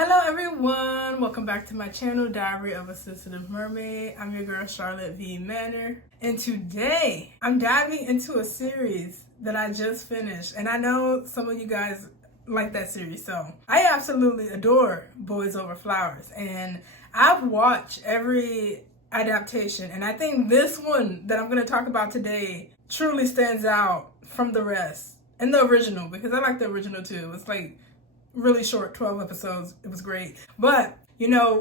Hello everyone, welcome back to my channel, Diary of a Sensitive Mermaid. I'm your girl Charlotte V. Manor, and today I'm diving into a series that I just finished, and I know some of you guys like that series, so I absolutely adore Boys Over Flowers, and I've watched every adaptation, and I think this one that I'm going to talk about today truly stands out from the rest, and the original, because I like the original too. It's like really short, 12 episodes. It was great. But,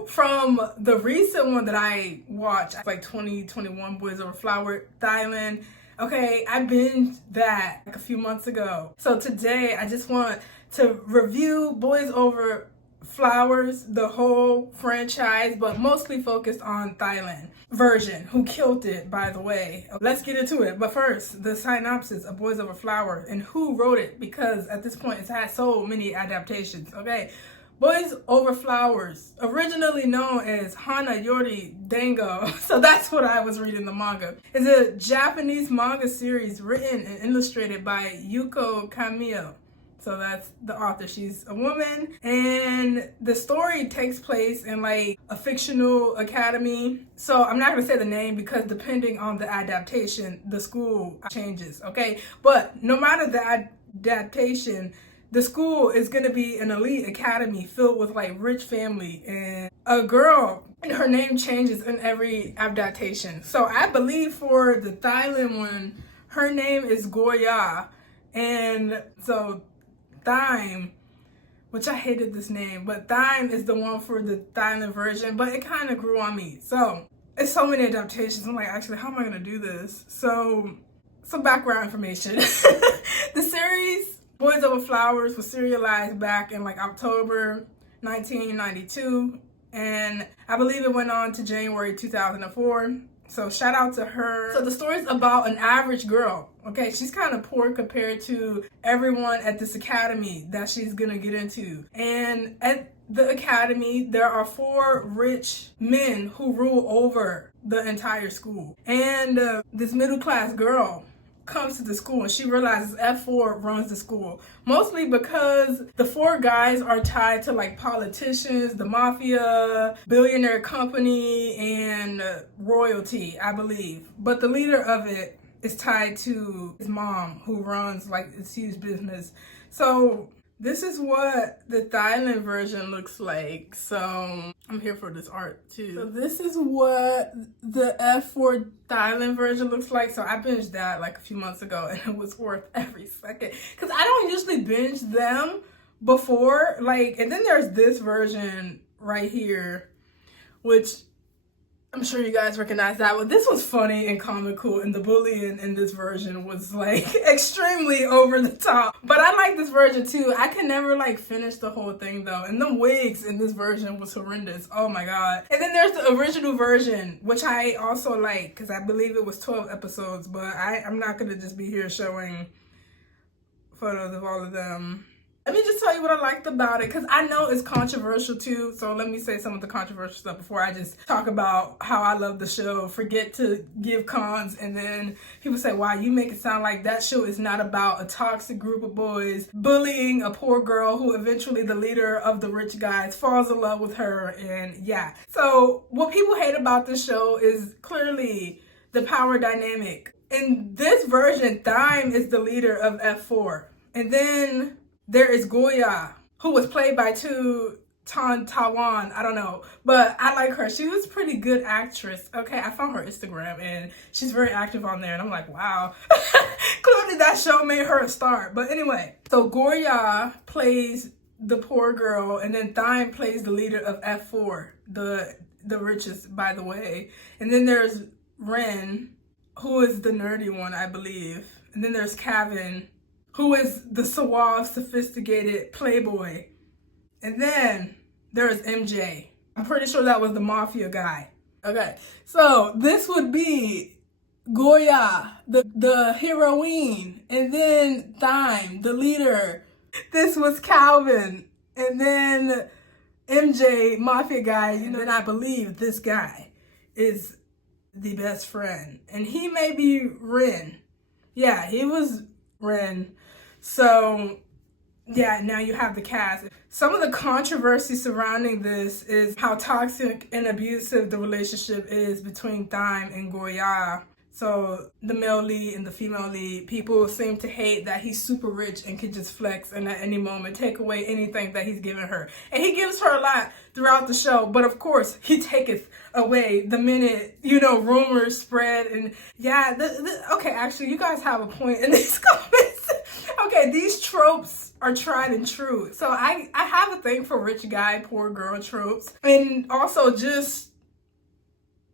from the recent one that I watched, like 2021 Boys Over Flower, Thailand, okay, I binged that like a few months ago. So today I just want to review Boys Over Flowers, the whole franchise, but mostly focused on Thailand version, who killed it, by the way. Let's get into it. But first, the synopsis of Boys Over Flowers and who wrote it, because at this point it's had so many adaptations. Okay, Boys Over Flowers, originally known as Hana Yori Dango, so that's what I was reading the manga, is a Japanese manga series written and illustrated by Yuko Kamiya. So that's the author. She's a woman, and the story takes place in like a fictional academy. So I'm not gonna say the name because depending on the adaptation, the school changes, okay? But no matter the adaptation, the school is gonna be an elite academy filled with like rich family, and a girl, and her name changes in every adaptation. So I believe for the Thailand one, her name is Goya, and so Thyme, which I hated this name, but Thyme is the one for the Thailand version, but it kind of grew on me. So it's so many adaptations. I'm like, actually, how am I going to do this? So some background information. The series Boys Over Flowers was serialized back in like October 1992, and I believe it went on to January 2004. So shout out to her. So the story's about an average girl. Okay, she's kind of poor compared to everyone at this academy that she's gonna get into. And at the academy, there are 4 rich men who rule over the entire school. And this middle class girl comes to the school and she realizes F4 runs the school, mostly because the 4 guys are tied to like politicians, the mafia, billionaire company, and royalty, I believe. But the leader of it is tied to his mom, who runs like this huge business. So this is what the Thailand version looks like. So I'm here for this art too. So this is what the F4 Thailand version looks like. So I binged that like a few months ago, and it was worth every second, because I don't usually binge them before. And then there's this version right here, which I'm sure you guys recognize that one. This was funny and comical, and the bullying in this version was like extremely over the top. But I like this version too. I can never like finish the whole thing though. And the wigs in this version was horrendous. Oh my god. And then there's the original version, which I also like because I believe it was 12 episodes. But I'm not gonna just be here showing photos of all of them. Let me just tell you what I liked about it, because I know it's controversial too, so let me say some of the controversial stuff before I just talk about how I love the show. Forget to give cons, and then people say, wow, you make it sound like that show is not about a toxic group of boys bullying a poor girl who eventually the leader of the rich guys falls in love with her, and yeah. So what people hate about this show is clearly the power dynamic. In this version, Thyme is the leader of F4, and then there is Goya, who was played by Tawan. I don't know, but I like her. She was a pretty good actress. Okay, I found her Instagram, and she's very active on there, and I'm like, wow. Clearly that show made her a star. But anyway, so Goya plays the poor girl, and then Thyme plays the leader of F4, the richest, by the way. And then there's Ren, who is the nerdy one, I believe. And then there's Kevin, who is the suave, sophisticated playboy. And then there's MJ. I'm pretty sure that was the mafia guy. Okay, so this would be Goya, the heroine, and then Thyme, the leader. This was Calvin, and then MJ, mafia guy, and then I believe this guy is the best friend. And he may be Ren. Yeah, he was Ren. So yeah, now you have the cast. Some of the controversy surrounding this is how toxic and abusive the relationship is between Thyme and Goya. So the male lead and the female lead, people seem to hate that he's super rich and can just flex and at any moment take away anything that he's given her. And he gives her a lot throughout the show, but of course he taketh away the minute, rumors spread. And yeah, okay, actually you guys have a point in these comments. Okay, these tropes are tried and true. So I have a thing for rich guy, poor girl tropes. And also just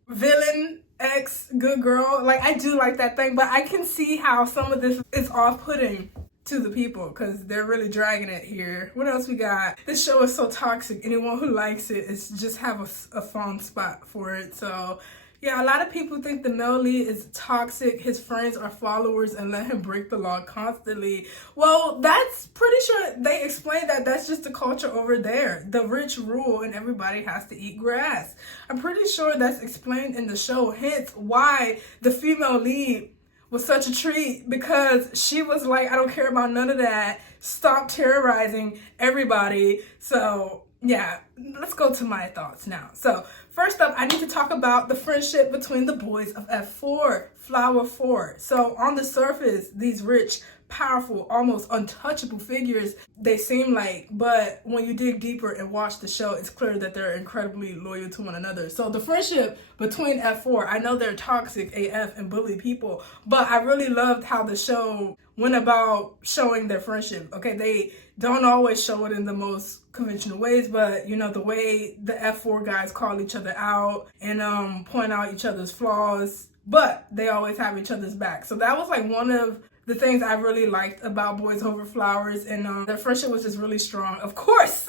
villain, ex, good girl. Like, I do like that thing, but I can see how some of this is off-putting to the people because they're really dragging it here. What else we got? This show is so toxic. Anyone who likes it is just have a fond spot for it. So yeah, a lot of people think the male lead is toxic, his friends are followers, and let him break the law constantly. Well, that's pretty sure they explained that that's just the culture over there. The rich rule and everybody has to eat grass. I'm pretty sure that's explained in the show, hence why the female lead was such a treat, because she was like, I don't care about none of that. Stop terrorizing everybody. So yeah, let's go to my thoughts now. So first up, I need to talk about the friendship between the boys of F4, Flower 4. So on the surface, these rich, powerful, almost untouchable figures, they seem like, but when you dig deeper and watch the show, it's clear that they're incredibly loyal to one another. So the friendship between F4, I know they're toxic AF and bully people, but I really loved how the show went about showing their friendship. Okay, they don't always show it in the most conventional ways, but the way the F4 guys call each other out and point out each other's flaws, but they always have each other's back. So that was like one of the things I really liked about Boys Over Flowers, and their friendship was just really strong, of course,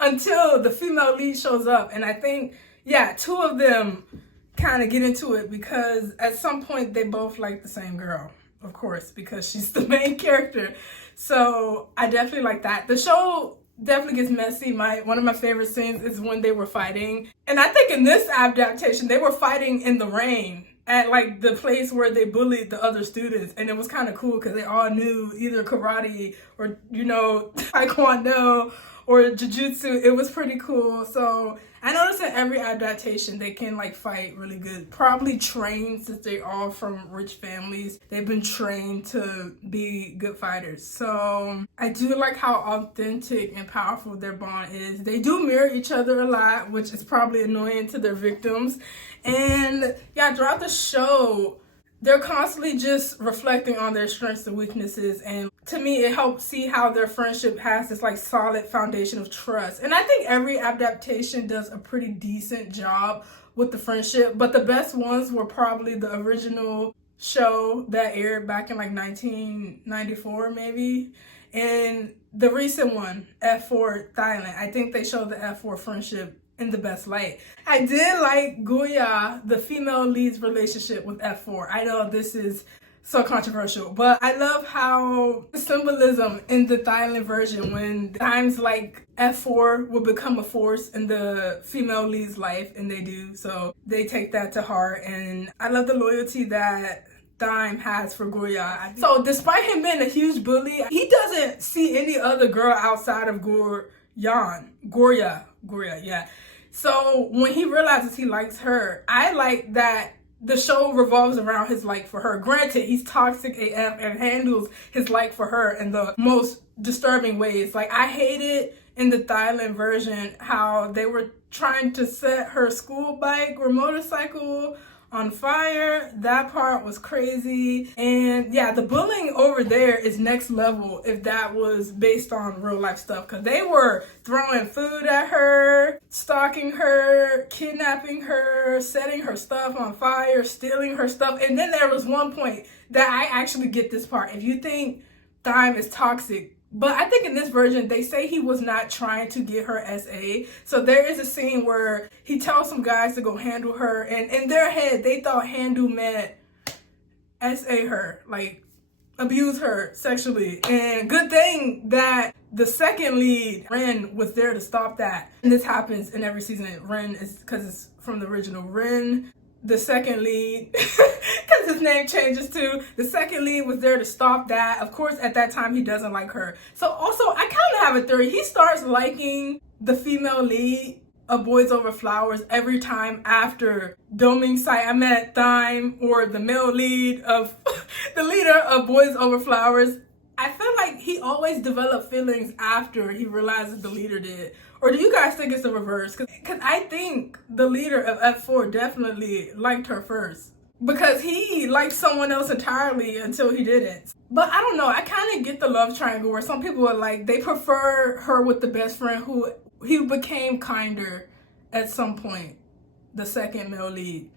until the female lead shows up. And I think, yeah, two of them kind of get into it because at some point they both like the same girl, of course, because she's the main character. So I definitely like that. The show definitely gets messy. One of my favorite scenes is when they were fighting. And I think in this adaptation, they were fighting in the rain at like the place where they bullied the other students, and it was kind of cool because they all knew either karate or taekwondo or jujutsu. It was pretty cool. So I noticed in every adaptation they can like fight really good, probably trained, since they're all from rich families. They've been trained to be good fighters. So I do like how authentic and powerful their bond is. They do mirror each other a lot, which is probably annoying to their victims. And yeah, throughout the show, they're constantly just reflecting on their strengths and weaknesses. And to me, it helps see how their friendship has this like solid foundation of trust. And I think every adaptation does a pretty decent job with the friendship, but the best ones were probably the original show that aired back in like 1994 maybe, and the recent one, F4 Thailand. I think they showed the F4 friendship in the best light. I did like Goya, the female lead's relationship with F4. I know this is so controversial, but I love how the symbolism in the Thailand version, when times like F4 will become a force in the female lead's life, and they do, so they take that to heart. And I love the loyalty that Thyme has for Goya. So despite him being a huge bully, he doesn't see any other girl outside of Goya, yeah. So when he realizes he likes her, I like that the show revolves around his like for her. Granted, he's toxic AF and handles his like for her in the most disturbing ways. Like, I hated in the Thailand version how they were trying to set her school bike or motorcycle on fire. That part was crazy. And yeah, the bullying over there is next level if that was based on real life stuff, because they were throwing food at her, stalking her, kidnapping her, setting her stuff on fire, stealing her stuff. And then there was one point that I actually get this part. If you think Thyme is toxic, but I think in this version, they say he was not trying to get her SA. So there is a scene where he tells some guys to go handle her. And in their head, they thought handle meant SA her, like abuse her sexually. And good thing that the second lead, Ren, was there to stop that. And this happens in every season. Ren is, because it's from the original. Ren, the second lead, because his name changes too. The second lead was there to stop that. Of course, at that time, he doesn't like her. So also, I kind of have a theory. He starts liking the female lead of Boys Over Flowers every time after Doming Sai Ahmed Thyme, or the male lead of the leader of Boys Over Flowers. I feel like he always developed feelings after he realizes the leader did. Or do you guys think it's the reverse? Because I think the leader of F4 definitely liked her first, because he liked someone else entirely until he didn't. But I don't know, I kind of get the love triangle where some people are like, they prefer her with the best friend who he became kinder at some point, the second male lead.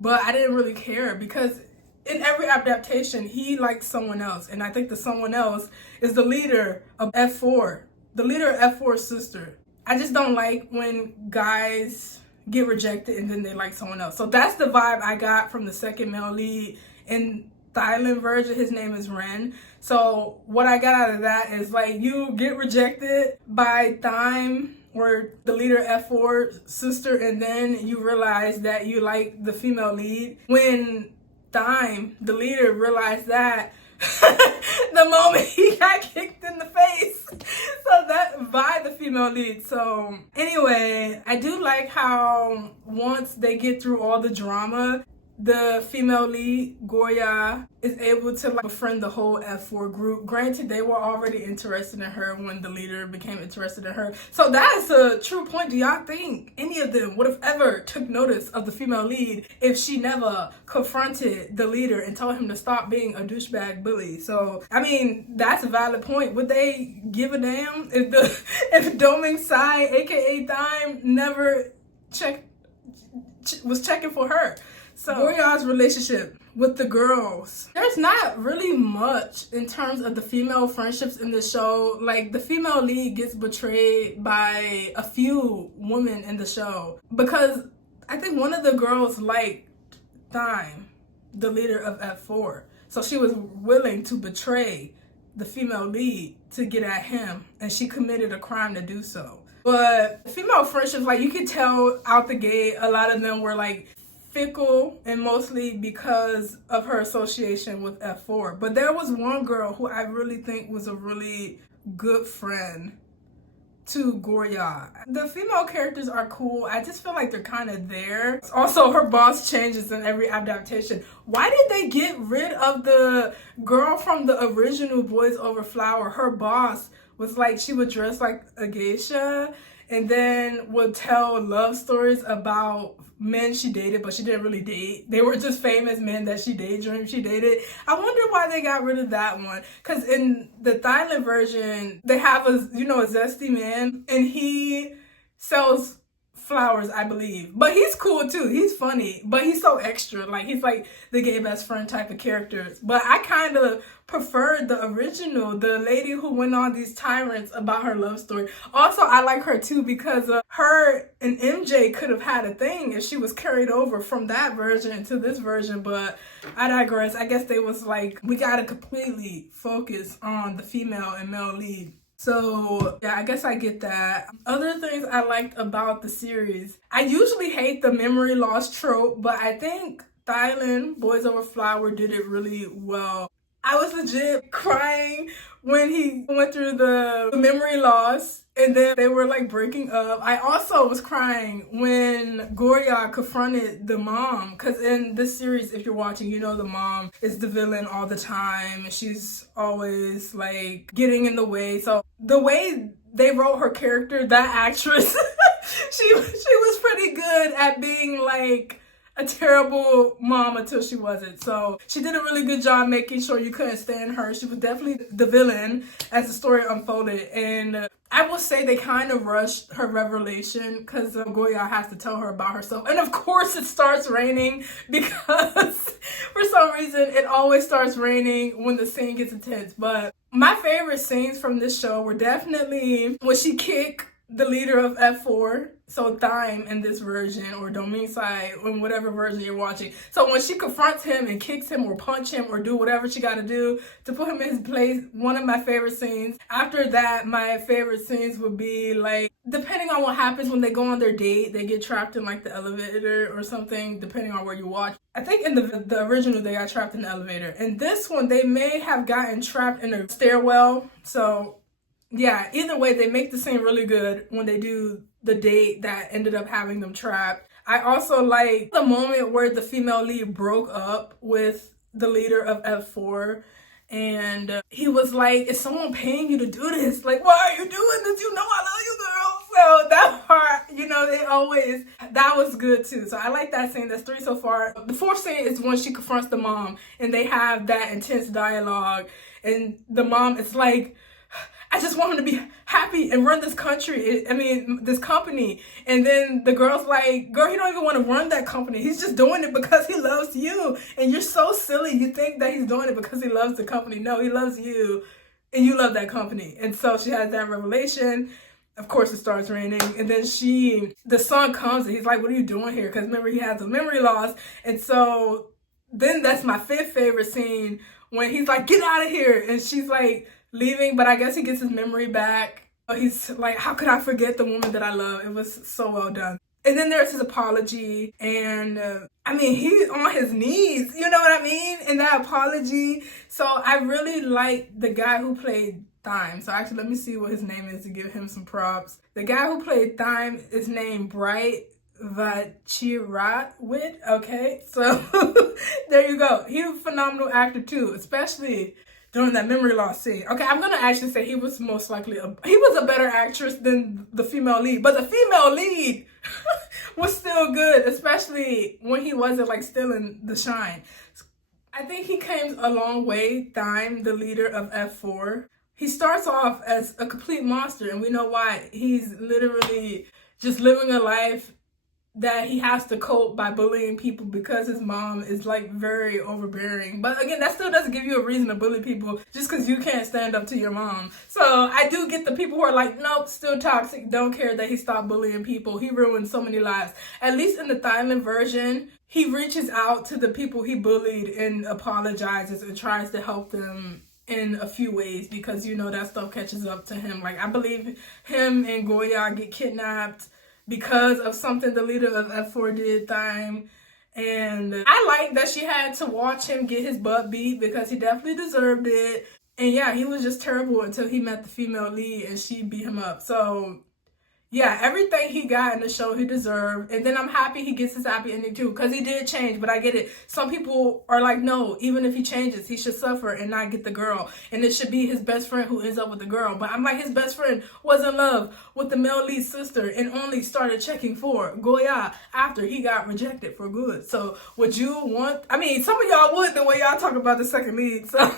But I didn't really care, because in every adaptation, he liked someone else. And I think the someone else is the leader of F4, the leader of F4's sister. I just don't like when guys get rejected and then they like someone else. So that's the vibe I got from the second male lead. In Thailand version, his name is Ren. So what I got out of that is, like, you get rejected by Thyme, or the leader F4's sister, and then you realize that you like the female lead. When Thyme, the leader, realized that the moment he got kicked in the face. So that by the female lead. So anyway, I do like how once they get through all the drama, the female lead, Goya, is able to like befriend the whole F4 group. Granted, they were already interested in her when the leader became interested in her. So that is a true point. Do y'all think any of them would have ever took notice of the female lead if she never confronted the leader and told him to stop being a douchebag bully? So, I mean, that's a valid point. Would they give a damn if Doming Sai, aka Thyme, never was checking for her? So Goya's relationship with the girls, there's not really much in terms of the female friendships in the show. Like, the female lead gets betrayed by a few women in the show, because I think one of the girls liked Thyme, the leader of F4. So she was willing to betray the female lead to get at him, and she committed a crime to do so. But female friendships, like, you could tell out the gate, a lot of them were like fickle, and mostly because of her association with F4. But there was one girl who I really think was a really good friend to Goya. The female characters are cool. I just feel like they're kind of there. Also, her boss changes in every adaptation. Why did they get rid of the girl from the original Boys Over Flower? Her boss was like, she would dress like a geisha and then would tell love stories about men she dated, but she didn't really date. They were just famous men that she dated. I wonder why they got rid of that one. Because in the Thailand version, they have a zesty man, and he sells flowers, I believe. But he's cool too. He's funny, but he's so extra. Like, he's like the gay best friend type of characters. But I kind of preferred the original, the lady who went on these tyrants about her love story. Also, I like her too because her and MJ could have had a thing if she was carried over from that version to this version. But I digress. I guess they was like, we gotta completely focus on the female and male lead. So yeah, I guess I get that. Other things I liked about the series, I usually hate the memory loss trope, but I think Thailand Boys Over Flower did it really well. I was legit crying when he went through the memory loss and then they were like breaking up. I also was crying when Goya confronted the mom, because in this series, if you're watching, you know the mom is the villain all the time and she's always like getting in the way. So the way they wrote her character, that actress, she was pretty good at being like a terrible mom until she wasn't. So she did a really good job making sure you couldn't stand her. She was definitely the villain as the story unfolded. And I will say they kind of rushed her revelation because Goya has to tell her about herself. And of course it starts raining because for some reason it always starts raining when the scene gets intense. But my favorite scenes from this show were definitely when she kicked the leader of F4, so Thyme in this version, or Dominsai, in whatever version you're watching. So when she confronts him and kicks him or punch him or do whatever she got to do to put him in his place, one of my favorite scenes. After that, my favorite scenes would be like, depending on what happens when they go on their date, they get trapped in like the elevator or something, depending on where you watch. I think in the original, they got trapped in the elevator. In this one, they may have gotten trapped in a stairwell. So yeah, either way, they make the scene really good when they do the date that ended up having them trapped. I also like the moment where the female lead broke up with the leader of F4, and he was like, is someone paying you to do this? Like, why are you doing this? You know I love you, girl. So that part, you know, that was good too. So I like that scene. That's 3 so far. The 4th scene is when she confronts the mom and they have that intense dialogue, and the mom is like, I just want him to be happy and run this this company. And then the girl's like, girl, he don't even want to run that company. He's just doing it because he loves you. And you're so silly. You think that he's doing it because he loves the company. No, he loves you and you love that company. And so she has that revelation. Of course, it starts raining. And then the son comes and he's like, what are you doing here? Because remember, he has a memory loss. And so then that's my 5th favorite scene, when he's like, get out of here. And she's like, leaving, but I guess he gets his memory back. He's like, how could I forget the woman that I love? It was so well done. And then there's his apology, and he's on his knees, you know what I mean, in that apology. So I really like the guy who played Thyme. So actually, let me see what his name is to give him some props. The guy who played Thyme is named Bright Vachiratwit. Okay, so there you go. He's a phenomenal actor too, especially during that memory loss scene. Okay, I'm gonna actually say he was most likely he was a better actress than the female lead, but the female lead was still good, especially when he wasn't like still in the shine. I think he came a long way. Thyme, the leader of F4, he starts off as a complete monster, and we know why. He's literally just living a life that he has to cope by bullying people because his mom is like very overbearing. But again, that still doesn't give you a reason to bully people just because you can't stand up to your mom. So I do get the people who are like, nope, still toxic, don't care that he stopped bullying people. He ruined so many lives. At least in the Thailand version, he reaches out to the people he bullied and apologizes and tries to help them in a few ways, because you know that stuff catches up to him. Like, I believe him and Goya get kidnapped because of something the leader of F4 did, Thyme. And I like that she had to watch him get his butt beat, because he definitely deserved it. And yeah, he was just terrible until he met the female lead and she beat him up. So yeah, everything he got in the show he deserved. And then I'm happy he gets his happy ending too, because he did change. But I get it. Some people are like, no, even if he changes, he should suffer and not get the girl. And it should be his best friend who ends up with the girl. But I'm like, his best friend was in love with the male lead sister and only started checking for Goya after he got rejected for good. So would you want, some of y'all would, the way y'all talk about the second lead. So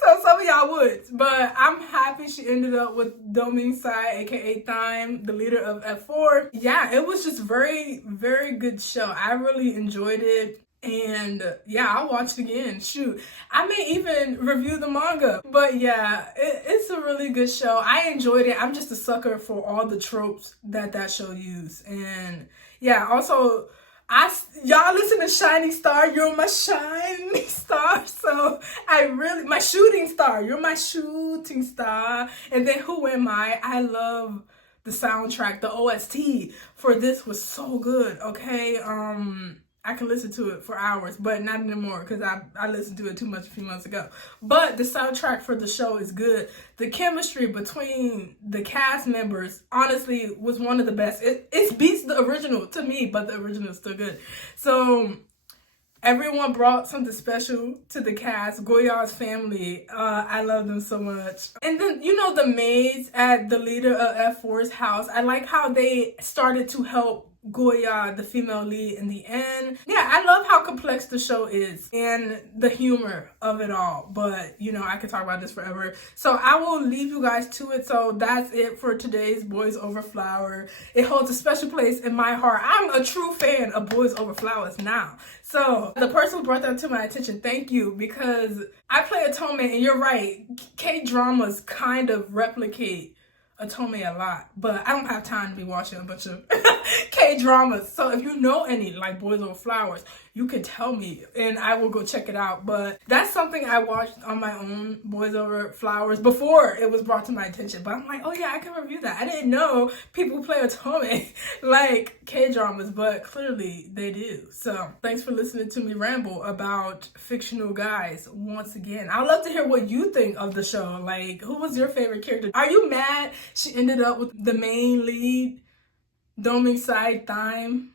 so some of y'all would. But I'm happy she ended up with Dominsai, aka Thyme, the leader of F4. Yeah, it was just very, very good show. I really enjoyed it. And yeah, I'll watch it again. Shoot, I may even review the manga. But yeah, it's a really good show. I enjoyed it. I'm just a sucker for all the tropes that show used. And yeah, also, y'all listen to Shining Star. You're my shining star. So my shooting star. You're my shooting star. And then Who Am I love the soundtrack. The OST for this was so good. Okay, I can listen to it for hours, but not anymore because I listened to it too much a few months ago. But the soundtrack for the show is good. The chemistry between the cast members, honestly, was one of the best. It beats the original to me, but the original is still good. So everyone brought something special to the cast. Goya's family, I love them so much. And then, you know, the maids at the leader of F4's house, I like how they started to help Goya, the female lead, in the end. Yeah, I love how complex the show is and the humor of it all. But, you know, I could talk about this forever. So I will leave you guys to it. So that's it for today's Boys Over Flower. It holds a special place in my heart. I'm a true fan of Boys Over Flowers now. So the person who brought that to my attention, thank you, because I play Atonement, and you're right. K-dramas kind of replicate Otome a lot, but I don't have time to be watching a bunch of K-dramas. So if you know any, like Boys Over Flowers, you can tell me and I will go check it out. But that's something I watched on my own, Boys Over Flowers, before it was brought to my attention. But I'm like, oh yeah, I can review that. I didn't know people play Otome like K-dramas, but clearly they do. So thanks for listening to me ramble about fictional guys once again. I'd love to hear what you think of the show. Like, who was your favorite character? Are you mad she ended up with the main lead, Doming Side Thyme?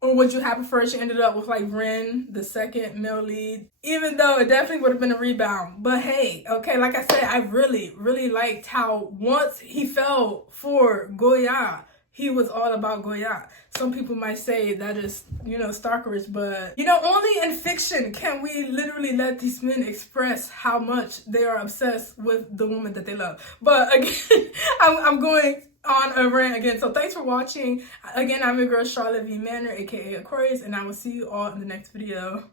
Or would you have preferred she ended up with like Ren, the second male lead? Even though it definitely would have been a rebound. But hey, okay, like I said, I really liked how once he fell for Goya, he was all about Goya. Some people might say that is, stalkerish, but, only in fiction can we literally let these men express how much they are obsessed with the woman that they love. But again, I'm going on a rant again. So thanks for watching. Again, I'm your girl, Charlotte V. Manor, aka Aquarius, and I will see you all in the next video.